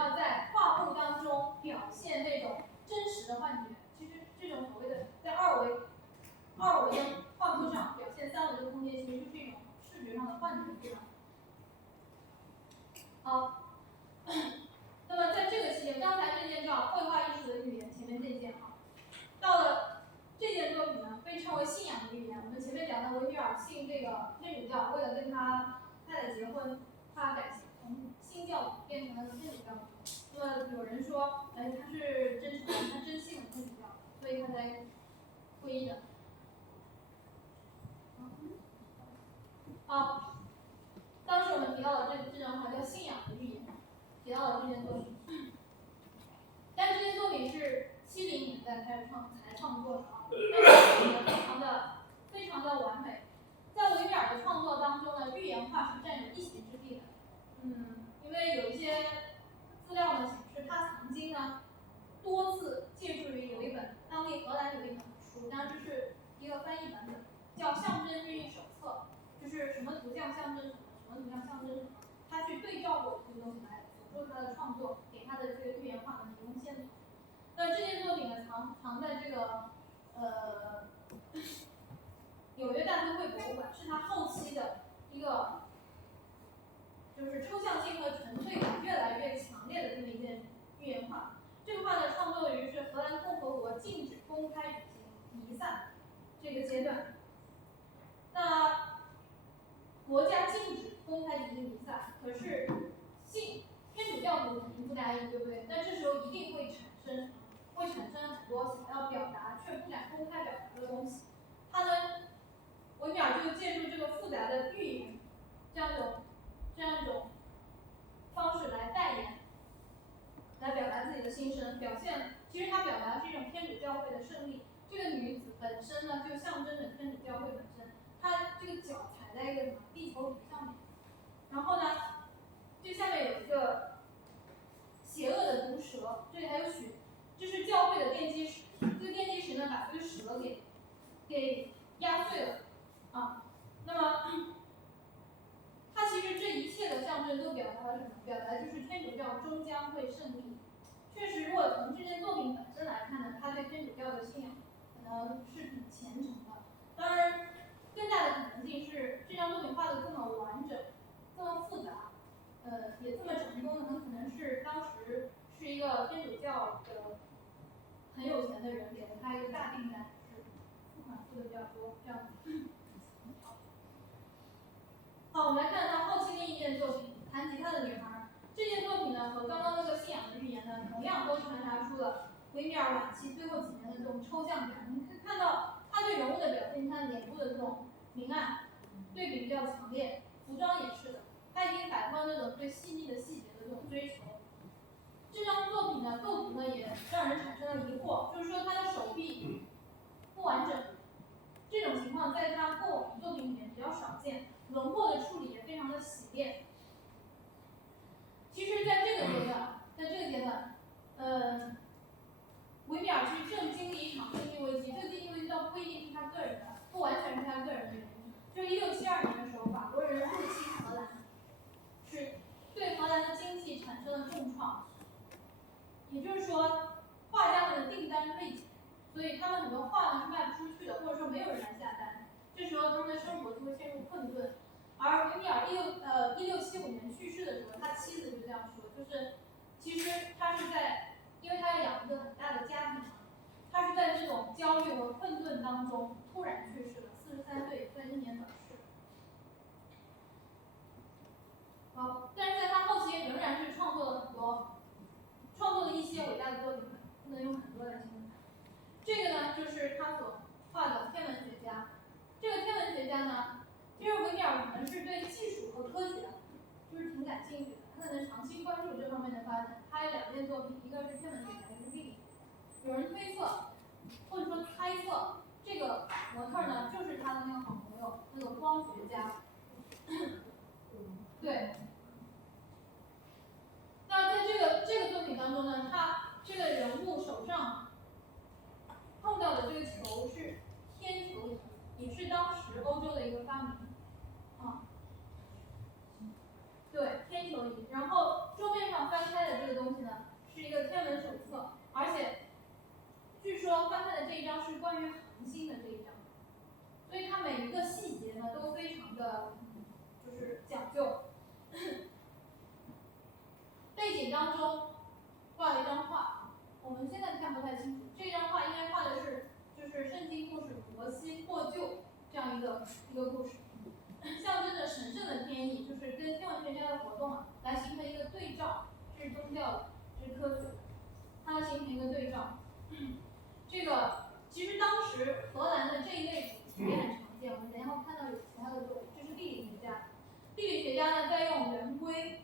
要在画布当中表现那种真实的幻觉。其实这种所谓的在二维的画布上表现三维的空间，其实就是一种视觉上的幻觉，对吧？好，那么在这个期间，刚才这件叫绘画艺术的语言，前面这件啊，到了这件作品呢，被称为信仰的语言。我们前面讲的维米尔信这个天主教，为了跟他太太结婚，他改信从新教变成了天主教。那么有人说，哎，他是真诚的，他真信了天主教，所以他才皈依的。好，当时我们提到的这张画叫《信仰的预言》，提到了这件作品。但这件作品是70年代才创作的啊，但是非常的完美。在维米尔的创作当中呢，预言画是占有一席之地的。因为有一些资料呢显示，他曾经呢多次借助于有一本当地荷兰有一本书，当然这是一个翻译版本，叫《象征寓意手册》，就是什么图像象征什么，什么图像象征什么，他去对照过这个东西来辅助他的创作，给他的这个预言画呢提供线索。那这件作品呢藏在这个纽约大都会博物馆，是他后期的一个就是抽象性和纯粹感越来越强烈的这么一件预言画。这个画呢创作于是荷兰共和国禁止公开举行弥撒这个阶段。那国家禁止公开举行弥撒，可是天主教徒肯定不答应，对不对？那这时候一定会产生很多想要表达却不敢公开表达的东西。他呢，维米尔就借助这个复杂的寓言这样一种方式来代言，来表达自己的心声，其实他表达的是一种天主教会的胜利。这个女子本身呢，就象征着天主教会本身，她这个脚踩在一个什么地球仪上面，然后呢，这下面有一个邪恶的毒蛇，这里还有血，这是教会的奠基石。这个奠基石呢，把这个蛇给压碎了啊。那么，它其实这一切的象征都表达了什么？表达就是天主教终将会胜利。确实，如果从这件作品本身来看呢，他对天主教的信仰可能是挺虔诚的。当然，更大的可能性是这张作品画的这么完整，这么复杂，也这么成功的，很可能是当时是一个天主教的很有钱的人给了他一个大订单，是付款付的比较多，这样子。好，我们来看他后期另一件作品《弹吉他的女孩》。这件作品呢，和刚刚那个信仰的预言呢，同样都传达出了维米尔晚期最后几年的这种抽象感。你可以看到他对人物的表现，他脸部的这种明暗对比比较强烈，服装也是的，他已经摆脱那种对细腻的细节的这种追求。这张作品的构图呢，也让人产生了疑惑，就是说他的手臂不完整，这种情况在他过往的作品里面比较少见。轮廓的处理也非常的洗练。其实在这个阶段，维米尔其实正经历一场经济危机。这个经济危机倒不一定是他个人的，不完全是他个人的原因。就是1672年的时候，法国人入侵荷兰，是对荷兰的经济产生了重创。也就是说，画家们的订单锐减，所以他们很多画呢是卖不出去的，或者说没有人来下单。这时候他们的生活就会陷入困顿。而维米尔1675年去世的时候，他妻子就这样说，就是其实他是因为他要养一个很大的家庭，他是在这种焦虑和困顿当中突然去世了，43岁，算英年早逝。好，但是在他后期仍然是创作了一些伟大的作品，不能用很多来形容他。这个呢，就是他所画的天文学家。这个天文学家呢，其实维米尔可能是对技术和科学就是挺感兴趣的，他可能长期关注这方面的发展。他有2件作品，一个是天文学家，一个是地理学家。有人推测或者说猜测，这个模特呢就是他的那个好朋友，那个光学家。对。那在这个作品当中呢，他这个人物手上碰到的这个球是天球仪，也是当时欧洲的一个发明。对，天球仪。然后桌面上翻开的这个东西是一个天文手册，而且据说翻开的这一章是关于恒星的这一章，所以它每一个细节呢都非常的就是讲究。背景当中挂了一张画，我们现在看不太清楚，这张画应该画的是就是圣经故事摩西获救这样一个故事，象征着神圣的天意，就是跟天文学家的活动来形成一个对照，这是宗教的，这是科学的，它形成一个对照。这个其实当时荷兰的这一类主题也很常见，我们等一下会看到有其他的作品，这是地理学家。地理学家呢在用圆规